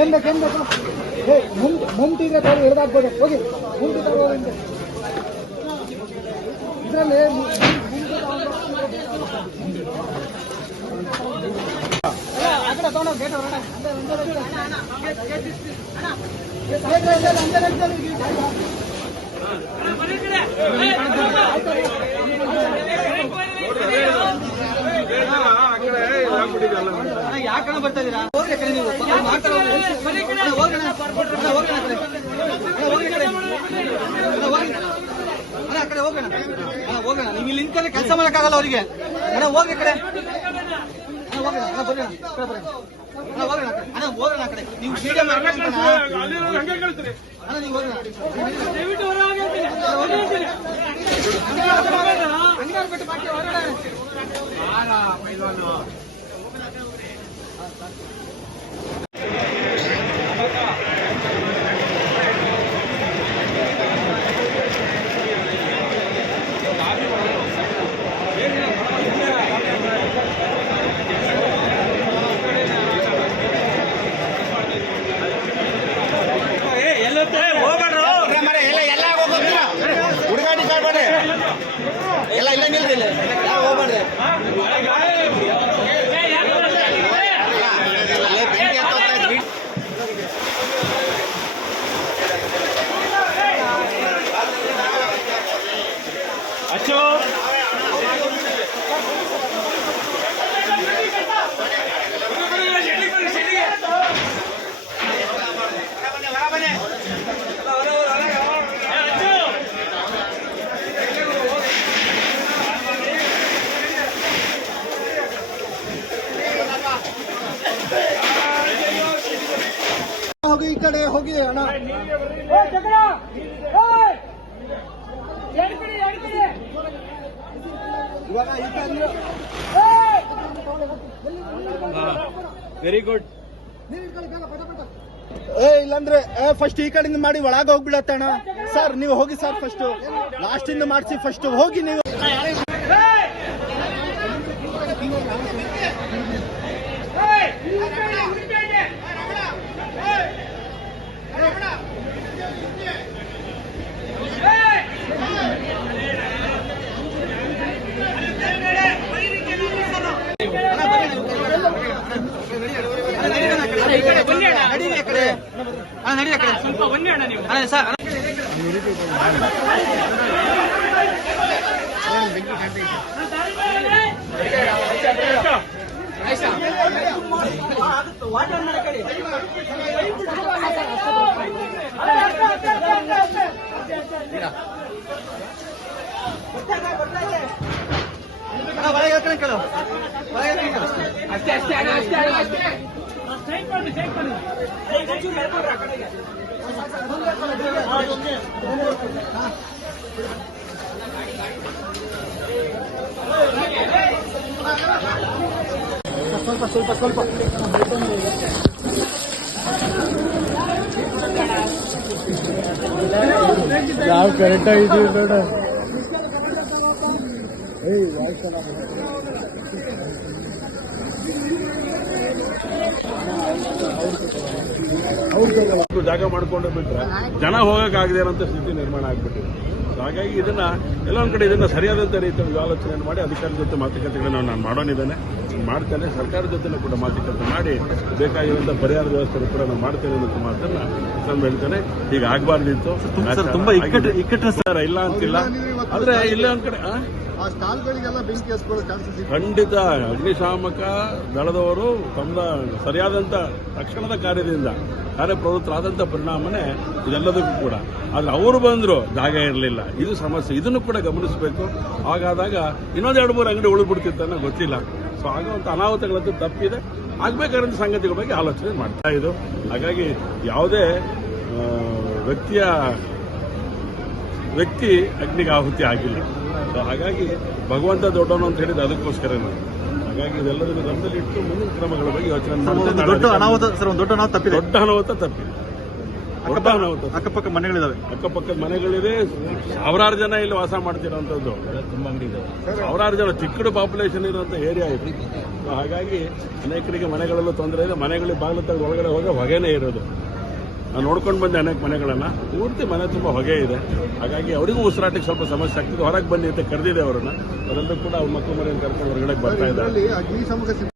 ಏನ್ ಬೇಕು ಮುಂಟಿದ್ರೆ ತಾವು ಹಿಡಿದಾಕ್ಬೋದು ಹೋಗಿ ಮುಂಟಿ ತಗೋದಿಂದ ಇದರಲ್ಲಿ ಆ ಕಡೆ ತಗೊಂಡು ಗೇಟ್ ಹೊರಡ ಯಾಕಣ ಬರ್ತಾ ಇದೀರಾ? ಹೋಗಿ ಕಡೆ ನೀವು ಕಡೆ ಹೋಗೋಣ ಹೋಗೋಣ. ನೀವು ಇಲ್ಲಿ ನಿಂತಲ್ಲಿ ಕೆಲಸ ಮಾಡಕ್ಕಾಗಲ್ಲ ಅವರಿಗೆ. ಹೋಗಿ ಕಡೆ ಹೋಗೋಣ ಹೋಗೋಣ ಕಡೆ ನೀವು ಮೀಡಿಯಾ ನೀವು ಹೋಗೋಣ ಅಂಗಡಿ ಬಿಟ್ಟು ಬಾಕಿ ಹೊರಗಡೆ ಹುಡುಗಾಟಿ ಕಾಡ್ಬೇಡ್ರಿ ಎಲ್ಲ ಇಲ್ಲ ನಿಲ್ದಿಲ್ಲ ಹೋಗ್ಬೇಡ್ರಿ. ಅಚ್ಚೋ ಹೋಗಿ ಈ ಕಡೆ ಹೋಗಿ ಅಣ್ಣ. Very good. ಇಲ್ಲಾಂದ್ರೆ ಫಸ್ಟ್ ಈ ಕಡೆಯಿಂದ ಮಾಡಿ ಒಳಗೆ ಹೋಗ್ಬಿಡತ್ತಣ್ಣ. ಸರ್ ನೀವು ಹೋಗಿ ಸರ್, ಫಸ್ಟ್ ಲಾಸ್ಟ್ ಇಂದ ಮಾಡಿಸಿ, ಫಸ್ಟ್ ಹೋಗಿ ನೀವು. ಸ್ವಲ್ಪ ಬನ್ನಿ ಅಣ್ಣ ನೀವು ಸರ್. ಕೇಳು ಅಷ್ಟೇ ಅಷ್ಟೇ ಅಷ್ಟೇ ಅಷ್ಟೇ. ಸ್ವಲ್ಪ ಸ್ವಲ್ಪ ಸ್ವಲ್ಪ ಯಾವ ಕರೆಕ್ಟ್ ಆಗಿದೀವಿ ನೋಡ. ಜಾಗ ಮಾಡ್ಕೊಂಡೆ ಬಿಟ್ರೆ ಜನ ಹೋಗಕ್ಕಾಗದೆ ಇರೋಂಥ ಸ್ಥಿತಿ ನಿರ್ಮಾಣ ಆಗ್ಬಿಟ್ಟಿದೆ. ಹಾಗಾಗಿ ಇದನ್ನ ಎಲ್ಲ ಒಂದ್ ಕಡೆ ಇದನ್ನ ಸರಿಯಾದಂತ ರೀತಿಯಲ್ಲಿ ಆಲೋಚನೆ ಮಾಡಿ ಅಧಿಕಾರದ ಜೊತೆ ಮಾತುಕತೆಗಳನ್ನ ನಾನು ಮಾಡೋನಿದ್ದೇನೆ, ಮಾಡ್ತೇನೆ. ಸರ್ಕಾರದ ಜೊತೆ ಕೂಡ ಮಾತುಕತೆ ಮಾಡಿ ಬೇಕಾಗಿರುವಂತಹ ಪರಿಹಾರ ವ್ಯವಸ್ಥೆ ಕೂಡ ನಾನು ಮಾಡ್ತೇನೆ ಅನ್ನೋ ಮಾತನ್ನ ನಾನು ಹೇಳ್ತೇನೆ. ಈಗ ಆಗ್ಬಾರ್ದಿತ್ತು, ತುಂಬಾ ಇಕ್ಕಟ್ಟು ಸರ್, ಇಲ್ಲ ಅಂತಿಲ್ಲ. ಆದ್ರೆ ಇಲ್ಲ ಒಂದ್ ಕಡೆ ಖಂಡಿತ ಅಗ್ನಿಶಾಮಕ ದಳದವರು ತಮ್ಮ ಸರಿಯಾದಂತ ತಕ್ಷಣದ ಕಾರ್ಯಪ್ರವೃತ್ತರಾದಂತ ಪರಿಣಾಮನೇ ಇದೆಲ್ಲದಕ್ಕೂ ಕೂಡ. ಆದ್ರೆ ಅವರು ಬಂದ್ರು, ಜಾಗ ಇರಲಿಲ್ಲ, ಇದು ಸಮಸ್ಯೆ. ಇದನ್ನು ಕೂಡ ಗಮನಿಸಬೇಕು. ಹಾಗಾದಾಗ ಇನ್ನೊಂದು 2-3 ಅಂಗಡಿ ಉಳಿದ್ಬಿಡ್ತಿತ್ತು ಗೊತ್ತಿಲ್ಲ. ಸೊ ಆಗುವಂತ ಅನಾಹುತಗಳಂತೂ ತಪ್ಪಿದೆ. ಆಗ್ಬೇಕಾದಂತ ಸಂಗತಿಗಳ ಬಗ್ಗೆ ಆಲೋಚನೆ ಮಾಡ್ತಾ ಇದ್ದು. ಹಾಗಾಗಿ ಯಾವುದೇ ವ್ಯಕ್ತಿ ಅಗ್ನಿಗೆ ಆಹುತಿ ಆಗಿಲ್ಲ. ಸೊ ಹಾಗಾಗಿ ಭಗವಂತ ದೊಡ್ಡವನು ಅಂತ ಹೇಳಿದ ಅದಕ್ಕೋಸ್ಕರ ಹಾಗಾಗಿ ಇದೆಲ್ಲದನ್ನು ಗಮನದಲ್ಲಿಟ್ಟು ಮುಂದಿನ ಕ್ರಮಗಳ ಬಗ್ಗೆ ಯೋಚನೆ ದೊಡ್ಡ ಮಾಡಿ. ಅನಾಹುತ ಸರ್, ಒಂದು ದೊಡ್ಡ ಅನಾಹುತ ತಪ್ಪಿದೆ. ದೊಡ್ಡ ಅನಾಹುತ ತಪ್ಪಿದೆ. ದೊಡ್ಡ ಅನಾಹುತ ಅಕ್ಕಪಕ್ಕ ಮನೆಗಳಿದಾವೆ. ಅಕ್ಕಪಕ್ಕದ ಮನೆಗಳಿದೆ. ಸಾವಿರಾರು ಜನ ಇಲ್ಲಿ ವಾಸ ಮಾಡ್ತಿರೋಂಥದ್ದು. ಸಾವಿರಾರು ಜನ ಚಿಕ್ಕಡು ಪಾಪ್ಯುಲೇಷನ್ ಇರುವಂತ ಏರಿಯಾ ಇದೆ. ಸೊ ಹಾಗಾಗಿ ಅನೇಕರಿಗೆ ಮನೆಗಳಲ್ಲೂ ತೊಂದರೆ ಇದೆ. ಮನೆಗಳಿಗೆ ಬಾಗಿಲು ತೆಗೆದು ಒಳಗಡೆ ಹೋಗಿ ಹೊಗೆನೇ ಇರೋದು. ನಾನು ನೋಡ್ಕೊಂಡು ಬಂದೆ ಅನೇಕ ಮನೆಗಳನ್ನ, ಪೂರ್ತಿ ಮನೆ ತುಂಬ ಹೊಗೆ ಇದೆ. ಹಾಗಾಗಿ ಅವರಿಗೂ ಉಸಿರಾಟಕ್ಕೆ ಸ್ವಲ್ಪ ಸಮಸ್ಯೆ ಆಗ್ತಿದೆ. ಹೊರಗೆ ಬನ್ನಿ ಅಂತ ಕರೆದಿದೆ ಅವರನ್ನ. ಅದರಲ್ಲೂ ಕೂಡ ಅವ್ರ ಮಕ್ಕಳು ಮನೆಯನ್ನು ಕರ್ಕೊಂಡು ಹೊರಗಡೆ ಬರ್ತಾ ಇದ್ದಾರೆ.